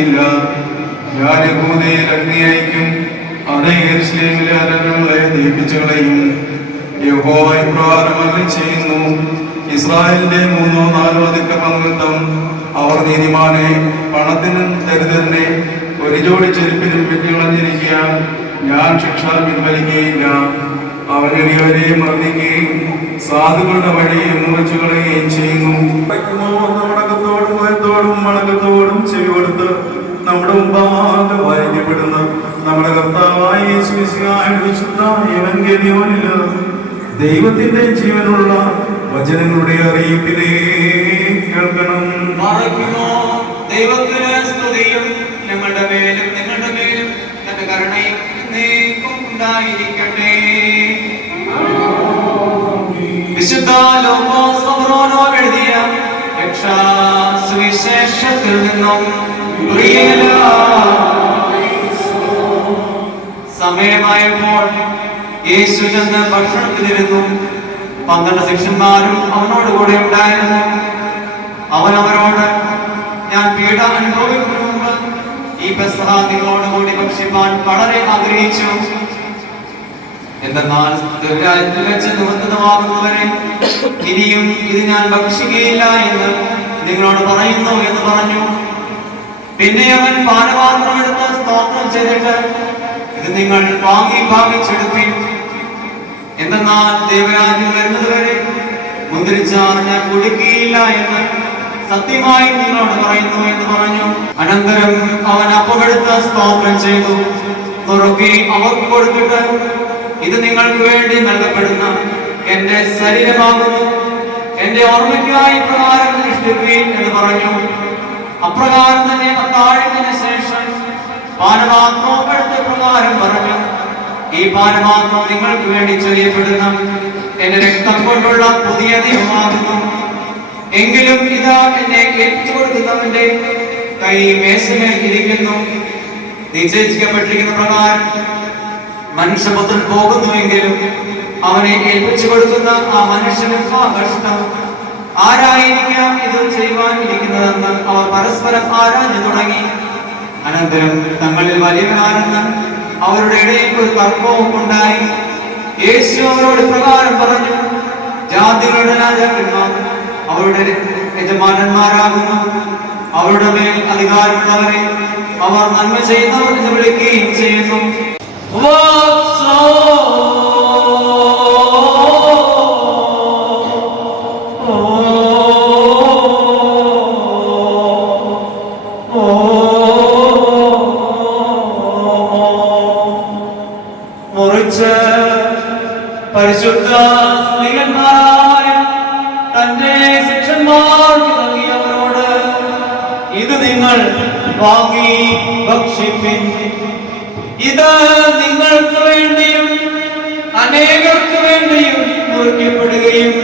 പിൻവലിക്കുകയില്ല. ഞാൻ യഹൂദയിൽ അഗ്നി അയക്കും, അത് യെരൂശലേമിലെ അരങ്ങളെ ദഹിപ്പിച്ചു കളയും. യഹോവ ഇപ്രകാരം അരുളിച്ചെയ്യുന്നു: ഇസ്രായേലിന്റെ 3 or 4 അതിക്രമം നിമിത്തം അവർ നീതിമാനെ പണത്തിനും ദരിദ്രനെ ഒരു ജോഡി ചെരുപ്പിനും വെട്ടികളഞ്ഞിരിക്കാൻ ഞാൻ ശിക്ഷ പിൻവലിക്കുകയില്ല. അവൻ എളിയവരെയും മർദ്ദിക്കുകയും സാധുക്കളുടെ വഴിയെ മുറിച്ചു കളയുകയും ചെയ്യുന്നു. മടക്കത്തോടും ഭയത്തോടും മടക്കത്തോടും ചെവി കൊടുത്ത് നമ്മുടെ മുമ്പാകെ വായിക്കപ്പെടുന്ന നമ്മുടെ കർത്താവായ യേശു മിശിഹായുടെ വിശുദ്ധ എവങ്കേലിയോനില് ദൈവത്തിന്റെ ജീവനുള്ള വചനങ്ങളുടെ അറിയിപ്പിനെ കേൾക്കണം. ദൈവത്തിന് സ്തുതിയും ഞങ്ങളുടെ മേലും നിങ്ങളുടെ മേലും തന്റെ കരുണയും ഉണ്ടായിരിക്കട്ടെ. വിശുദ്ധ ലൂക്കോസ് എഴുതിയ രക്ഷാസുവിശേഷത്തിൽ നിന്നും സമയമായപ്പോൾ യേശു ചെന്ന് ഭക്ഷണത്തിലിരുന്നു. 12 ശിഷ്യന്മാരും അവനോട് കൂടെ ഉണ്ടായിരുന്നു. അവൻ അവരോട്, ഞാൻ പീഡ അനുഭവിക്കുന്നതിന് മുമ്പ് ഈ പെസഹ നിങ്ങളോടുകൂടി ഭക്ഷിപ്പാൻ വളരെ ആഗ്രഹിച്ചു. എന്തെന്നാൽ ദൈവരാജ്യത്തിൽ വെച്ച് നിവർത്തിതമാകുന്നവരെ ഇനിയും ഇത് ഞാൻ ഭക്ഷിക്കുകയില്ല എന്ന് നിങ്ങളോട് പറയുന്നു എന്ന് പറഞ്ഞു. പിന്നെ അവൻ പാനപാത്രം എടുത്ത് സ്തോത്രം ചെയ്തിട്ട്, ഇത് നിങ്ങൾ വാങ്ങി ഭാഗിച്ചെടുപ്പിൻ. എന്തെന്നാൽ ദൈവരാജ്യം വരുന്നതുവരെ മുന്തിരിച്ചാറ് ഞാൻ കുടിക്കുകയില്ല എന്ന് സത്യമായി നിങ്ങളോട് പറയുന്നു എന്ന് പറഞ്ഞു. അനന്തരം അവൻ അപ്പമെടുത്ത് സ്തോത്രം ചെയ്തു, നുറുക്കി അവർക്ക് കൊടുത്തിട്ട്, ഇത് നിങ്ങൾക്ക് വേണ്ടി നൽകപ്പെടുന്ന എന്റെ ശരീരമാകുന്നു, എന്റെ ഓർമ്മയ്ക്കായി പ്രകാരം അനുഷ്ഠിക്കുകയും എന്ന് പറഞ്ഞു. അപ്രകാരം തന്നെ അത്താഴത്തിന് ശേഷം പാനപാത്രം എടുത്ത പ്രകാരം പറഞ്ഞു, ഈ പാനപാത്രം നിങ്ങൾക്ക് വേണ്ടി ചൊരിയപ്പെടുന്ന എന്റെ രക്തം കൊണ്ടുള്ള പുതിയ നിയമമാകുന്നു. എങ്കിലും ഇതാ എന്നെ ഏൽപ്പിച്ചു കൊടുക്കുന്നവന്റെ കൈ മേശമേൽ ഇരിക്കുന്നു. നിശ്ചയിക്കപ്പെട്ടിരിക്കുന്ന പ്രകാരം മനുഷ്യപുത്രൻ പോകുന്നുവെങ്കിലും അവനെ ഏൽപ്പിച്ചു കൊടുക്കുന്ന ആ മനുഷ്യന് കഷ്ടം. ആരായിരിക്കാം ഇത് ചെയ്യുവാൻ ഇരിക്കുന്നതെന്ന് അവർ പരസ്പരം ആരാഞ്ഞു തുടങ്ങി. അനന്തരം തങ്ങളിൽ വലിയവനാരെന്ന് അവരുടെ ഇടയിൽ ഒരു തർക്കവും ഉണ്ടായി. യേശു അവരോട് പ്രകാരം പറഞ്ഞു, ജാതികളുടെ രാജാക്കന്മാർ അവരുടെ യജമാനന്മാരാകുന്നു. അവരുടെ മേൽ അധികാരമുള്ളവരെ അവർ നന്മ ചെയ്യുന്നവർ എന്ന് വിളിക്കുകയും ചെയ്യുന്നു. മുറിച്ച് പരിശുദ്ധ സ്ത്രീയന്മാരായ തന്റെ ശിഷ്യന്മാർക്ക് നൽകിയവരോട്, ഇത് നിങ്ങൾ വാങ്ങി ഭക്ഷിപ്പിൻ. ഇത് നിങ്ങൾക്ക് വേണ്ടിയും അനേകർക്ക് വേണ്ടിയും മുറിക്കപ്പെടുകയും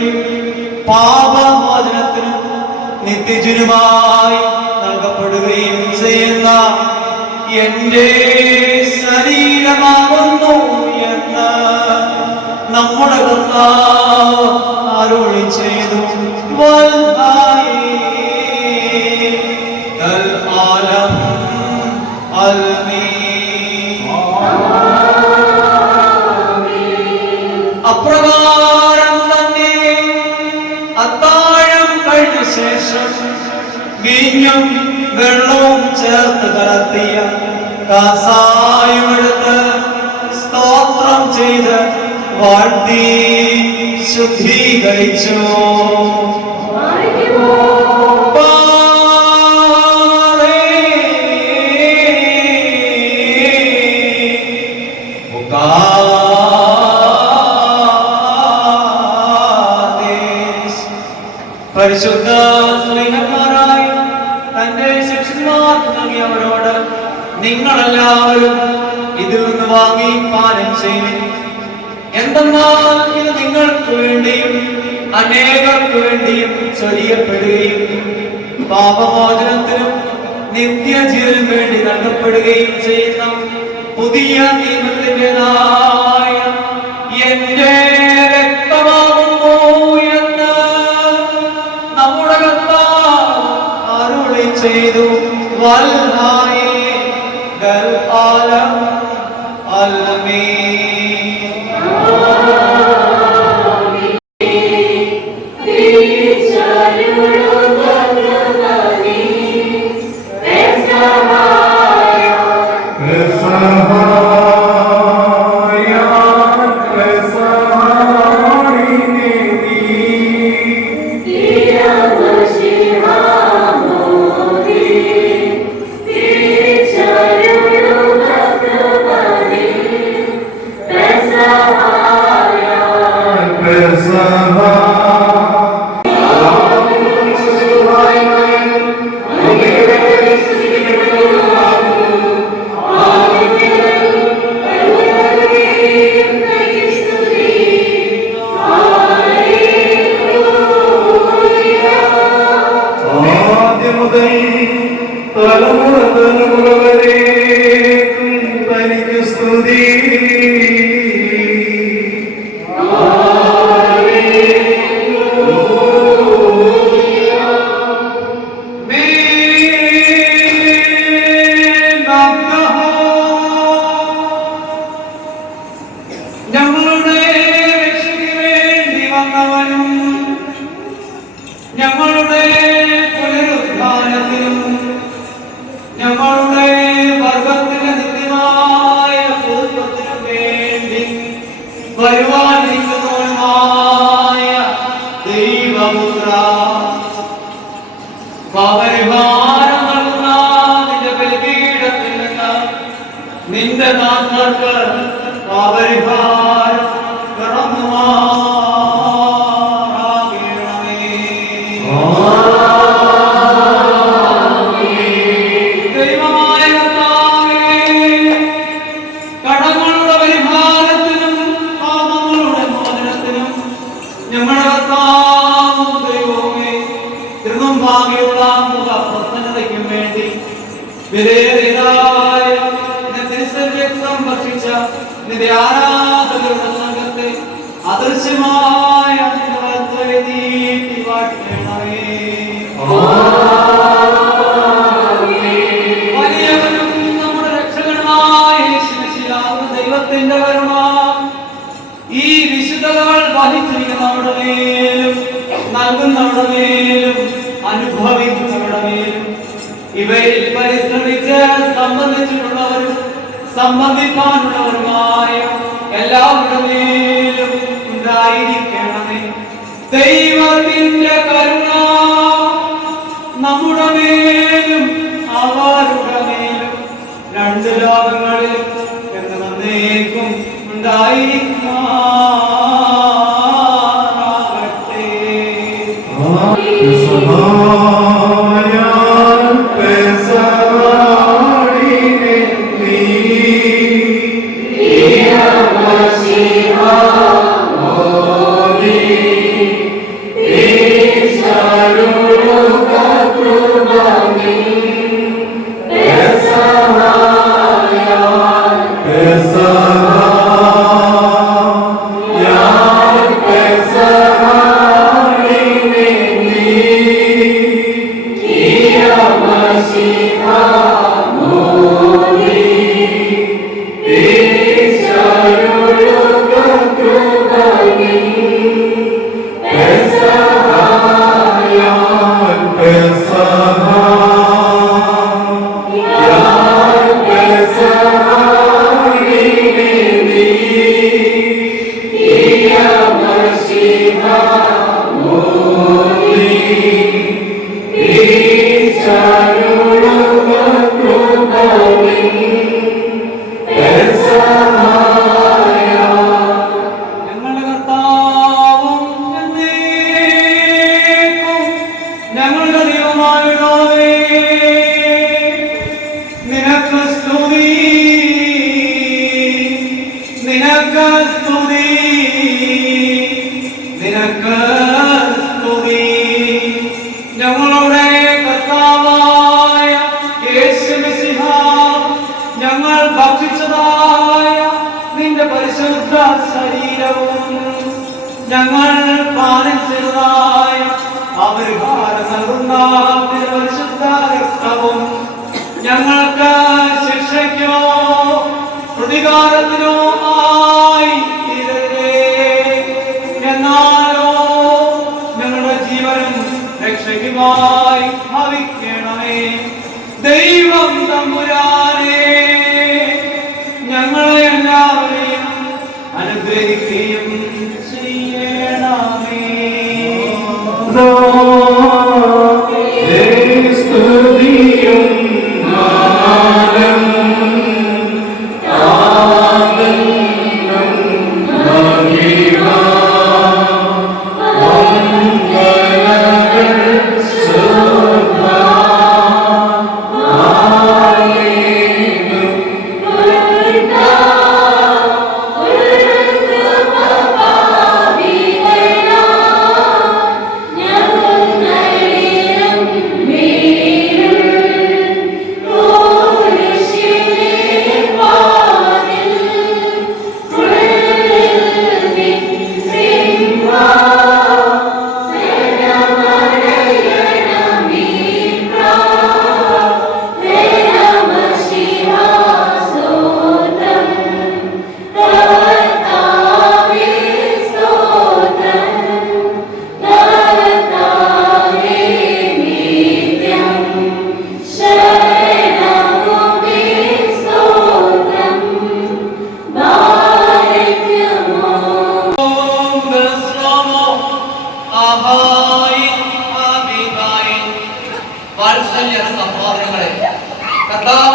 പാപമോചനത്തിനും നിത്യജീവനുമായി നൽകപ്പെടുകയും ചെയ്യുന്ന എന്റെ ശരീരമാകുന്നു എന്ന് നമ്മുടെ കർത്താവ് അരുളി ചെയ്തു. അപ്രകാരം തന്നെ അത്താഴം കഴിഞ്ഞ ശേഷം വീഞ്ഞും വെള്ളവും ചേർത്ത് കലർത്തിയ കാസായുമെടുത്ത് സ്തോത്രം ചെയ്ത് വാഴ്ത്തി ശുദ്ധീകരിച്ചു. പരിശുദ്ധ സ്നേഹന്മാരായ തന്റെ ശിഷ്യന്മാർക്ക് നൽകിയവരോട്, നിങ്ങളെല്ലാവരും ഇതിൽ നിന്ന് വാങ്ങി പാനം ചെയ്യും. എന്തെന്നാൽ ഇത് നിങ്ങൾക്ക് വേണ്ടിയും അനേകർക്ക് വേണ്ടിയും ചൊരിയപ്പെടുകയും പാപമോചനത്തിനും നിത്യജീവനും വേണ്ടി നൽകപ്പെടുകയും ചെയ്യുന്ന പുതിയ നിയമത്തിൻ്റെതായ എന്റെ രക്തമാകുന്നു എന്ന് നമ്മുടെ കർത്താവ് അരുളി ചെയ്തു. വൽഹായി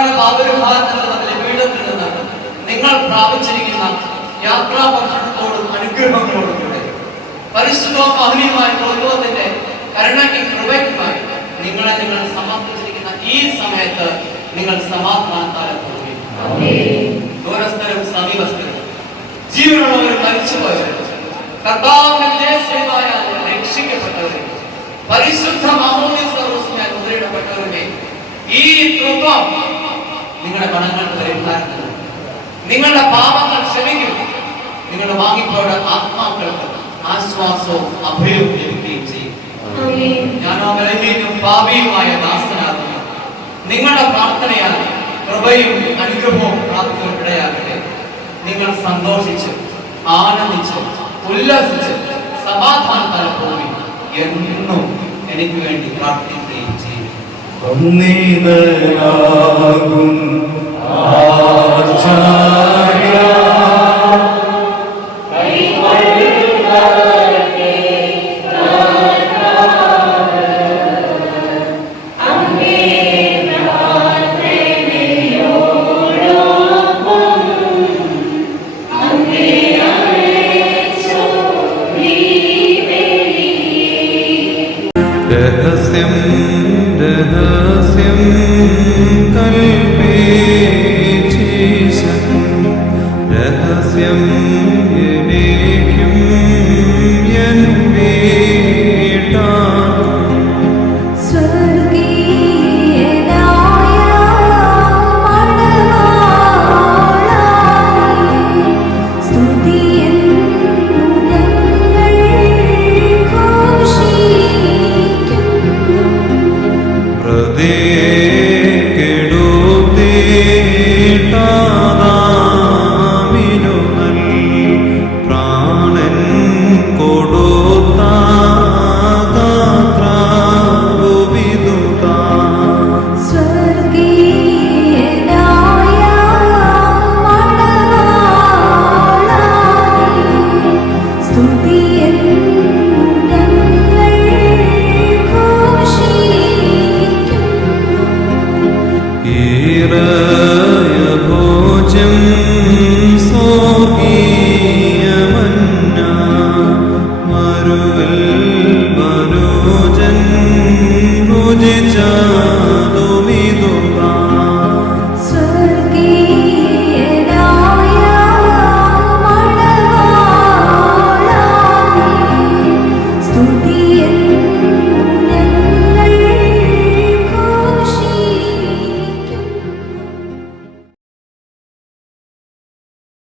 സമാധാന ബാബുരുഭാരത്തിന്റെ പീഠത്തിൽ നിന്ന് നിങ്ങൾ പ്രാപിച്ചിരിക്കുന്ന യാത്രാ ഭക്ഷണത്തോടും അനുഗ്രഹങ്ങളോടും കൂടെ പരിശുദ്ധവും മഹനീയമായ ദൈവത്തിന്റെ കരുണയ്ക്കും കൃപയ്ക്കുമായി നിങ്ങളെ നിങ്ങൾ സമർപ്പിച്ചിരിക്കുന്ന ഈ സമയത്ത് നിങ്ങൾ സമാധാനത്താൽ പോകുകയും ദൂരസ്ഥരും സമീപസ്ഥരും ജീവനുള്ളവരും മരിച്ചുപോയവരും കർത്താവിന്റെ വിജയശ്രീമായ രക്ഷിക്കപ്പെട്ടവരും പരിശുദ്ധ മാമോദീസർവ്വസ്നാൽ മുദ്രയിടപ്പെട്ടവരുടെ ഈ കൃപ നിങ്ങളുടെ കടങ്ങൾക്ക് പരിഹാരം നൽകും, നിങ്ങളുടെ പാപങ്ങൾ ക്ഷമിക്കും, നിങ്ങളുടെ വാങ്ങിപ്പോയുടെ ആത്മാക്കൾക്ക് ആശ്വാസവും അഭയവും ലഭിക്കുകയും ചെയ്യും. ഞാനോ ബലഹീനനും പാപിയുമായ ദാസനാകുന്നു. നിങ്ങളുടെ പ്രാർത്ഥനയാൽ കൃപയും അനുഗ്രഹവും പ്രാപ്തിയും ഇടയാകട്ടെ. നിങ്ങൾ സന്തോഷിച്ച് ആനന്ദിച്ച് ഉല്ലസിച്ച് സമാധാനത്താൽ പോയി എന്നും എനിക്ക് വേണ്ടി പ്രാർത്ഥിക്കുകയും ചെയ്യും. ഒന്നീതനാകും